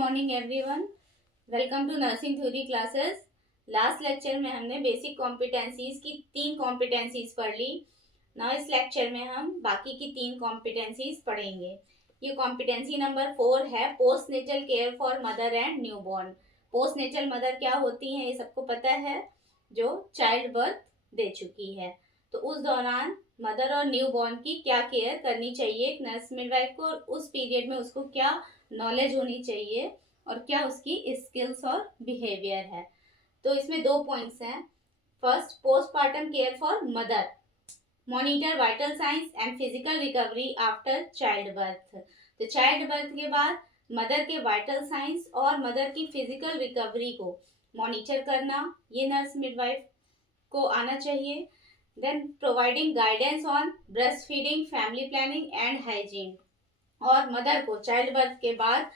Morning everyone, welcome to nursing theory classes. Last lecture में हमने basic competencies की 3 competencies पढ़ ली। ना इस लेक्चर में हम बाकी की 3 कॉम्पिटेंसीज पढ़ेंगे। ये कॉम्पिटेंसी नंबर 4 है post natal care for mother and newborn. Post natal mother क्या होती है ये सबको पता है, जो चाइल्ड बर्थ दे चुकी है। तो उस दौरान मदर और न्यूबॉर्न की क्या केयर करनी चाहिए एक नर्स मिडवाइफ को, और उस पीरियड में उसको क्या नॉलेज होनी चाहिए और क्या उसकी स्किल्स और बिहेवियर है। तो इसमें 2 पॉइंट्स हैं। First, postpartum care for mother, monitor vital signs and physical recovery after child birth. तो चाइल्ड बर्थ के बाद मदर के वाइटल साइंस और मदर की फिजिकल रिकवरी को मॉनिटर करना, ये नर्स मिडवाइफ को आना चाहिए। Then providing guidance on breast feeding, family planning and hygiene, और मदर को चाइल्ड बर्थ के बाद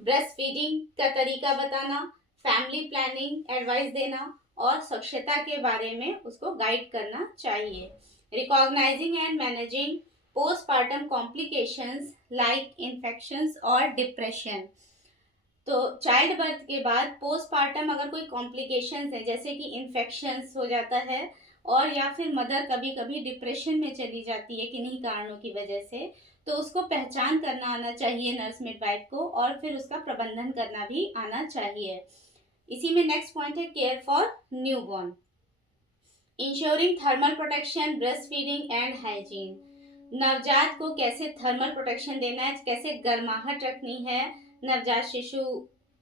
ब्रेस्ट फीडिंग का तरीका बताना, फैमिली प्लानिंग एडवाइस देना और स्वच्छता के बारे में उसको गाइड करना चाहिए। Recognising and managing postpartum complications like infections और डिप्रेशन। तो चाइल्ड बर्थ के बाद पोस्टपार्टम अगर कोई कॉम्प्लिकेशंस है, जैसे कि इन्फेक्शंस हो जाता है और या फिर मदर कभी कभी डिप्रेशन में चली जाती है किन्हीं कारणों की वजह से, तो उसको पहचान करना आना चाहिए नर्स मिडवाइफ को, और फिर उसका प्रबंधन करना भी आना चाहिए। इसी में नेक्स्ट पॉइंट है care for newborn, ensuring thermal protection, breast feeding and hygiene. नवजात को कैसे थर्मल प्रोटेक्शन देना है, कैसे गर्माहट रखनी है नवजात शिशु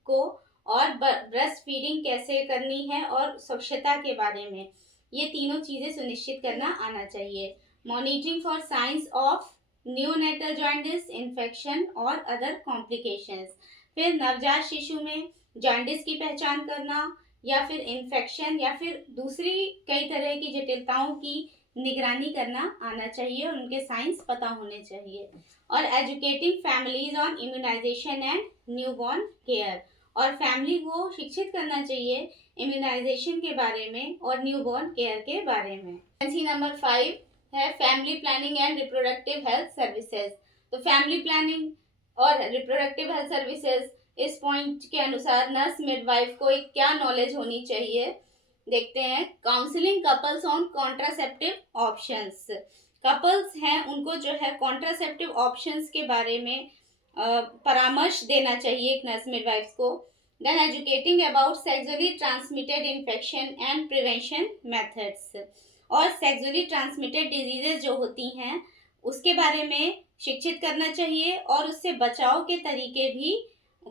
को, और ब्रेस्ट फीडिंग कैसे करनी है, और स्वच्छता के बारे में ये तीनों चीजें सुनिश्चित करना आना चाहिए। Monitoring for science of neonatal jaundice, infection और अदर कॉम्प्लिकेशंस। फिर नवजात शिशु में जॉन्डिस की पहचान करना, या फिर इन्फेक्शन या फिर दूसरी कई तरह की जटिलताओं की निगरानी करना आना चाहिए और उनके साइंस पता होने चाहिए। और educating families on immunisation and newborn care, और फैमिली को शिक्षित करना चाहिए इम्यूनाइजेशन के बारे में और न्यूबॉर्न केयर के बारे में। नंबर 5 है family planning and reproductive health services. तो फैमिली प्लानिंग और रिप्रोडक्टिव हेल्थ सर्विसेज, इस पॉइंट के अनुसार नर्स मिडवाइफ को एक क्या नॉलेज होनी चाहिए, देखते हैं। Counselling couples on contraceptive options, couples हैं उनको जो है कॉन्ट्रासेप्टिव ऑप्शंस के बारे में परामर्श देना चाहिए एक नर्स मिडवाइफ को। Then educating about sexually transmitted infection and prevention methods, और सेक्सुअली ट्रांसमिटेड डिजीजेज जो होती हैं उसके बारे में शिक्षित करना चाहिए, और उससे बचाव के तरीके भी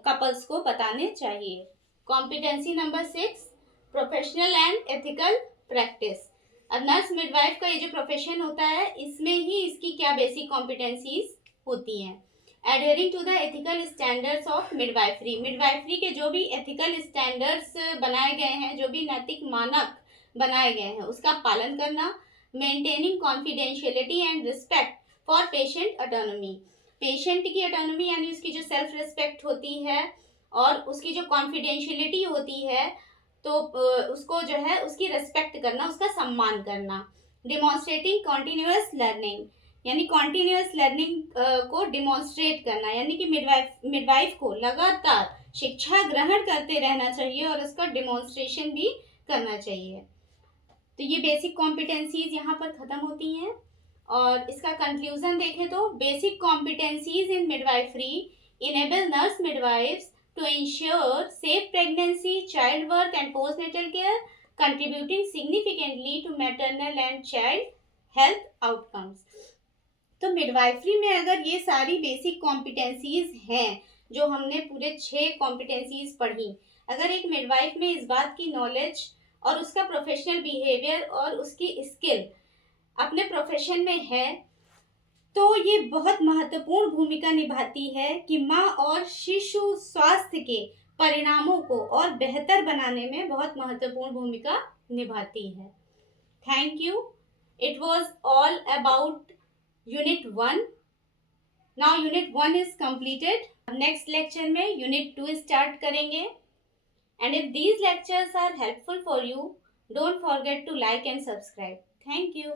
कपल्स को बताने चाहिए। Competency number 6, professional and ethical practice. अब नर्स मिडवाइफ का ये जो प्रोफेशन होता है इसमें ही इसकी क्या बेसिक कॉम्पिटेंसीज होती हैं। Adhering to the ethical standards of midwifery, midwifery के जो भी एथिकल स्टैंडर्ड्स बनाए गए हैं, जो भी नैतिक मानक बनाए गए हैं उसका पालन करना। Maintaining confidentiality and respect for patient autonomy, patient की ऑटोनॉमी यानी उसकी जो सेल्फ रिस्पेक्ट होती है और उसकी जो कॉन्फिडेंशियलिटी होती है, तो उसको जो है उसकी रिस्पेक्ट करना, उसका सम्मान करना। डिमॉन्स्ट्रेटिंग कॉन्टिन्यूअस लर्निंग, यानी कॉन्टिन्यूअस लर्निंग को डिमॉन्स्ट्रेट करना, यानी कि मिडवाइफ को लगातार शिक्षा ग्रहण करते रहना चाहिए और उसका डिमॉन्स्ट्रेशन भी करना चाहिए। तो ये बेसिक कॉम्पिटेंसीज यहाँ पर खत्म होती हैं। और इसका कंक्लूजन देखें तो basic competencies in midwifery enable nurse midwives to ensure safe pregnancy, childbirth and postnatal care, contributing significantly to maternal and child health outcomes. तो मिडवाइफरी में अगर ये सारी बेसिक कॉम्पिटेंसीज हैं जो हमने पूरे 6 कॉम्पिटेंसीज पढ़ी, अगर एक मिडवाइफ में इस बात की नॉलेज और उसका प्रोफेशनल बिहेवियर और उसकी स्किल अपने प्रोफेशन में है, तो ये बहुत महत्वपूर्ण भूमिका निभाती है कि माँ और शिशु स्वास्थ्य के परिणामों को और बेहतर बनाने में बहुत महत्वपूर्ण भूमिका निभाती है। Thank you. It was all about unit 1। Now unit 1 is completed. Next lecture में यूनिट 2 स्टार्ट करेंगे। And if these lectures are helpful for you, don't forget to like and subscribe. Thank you.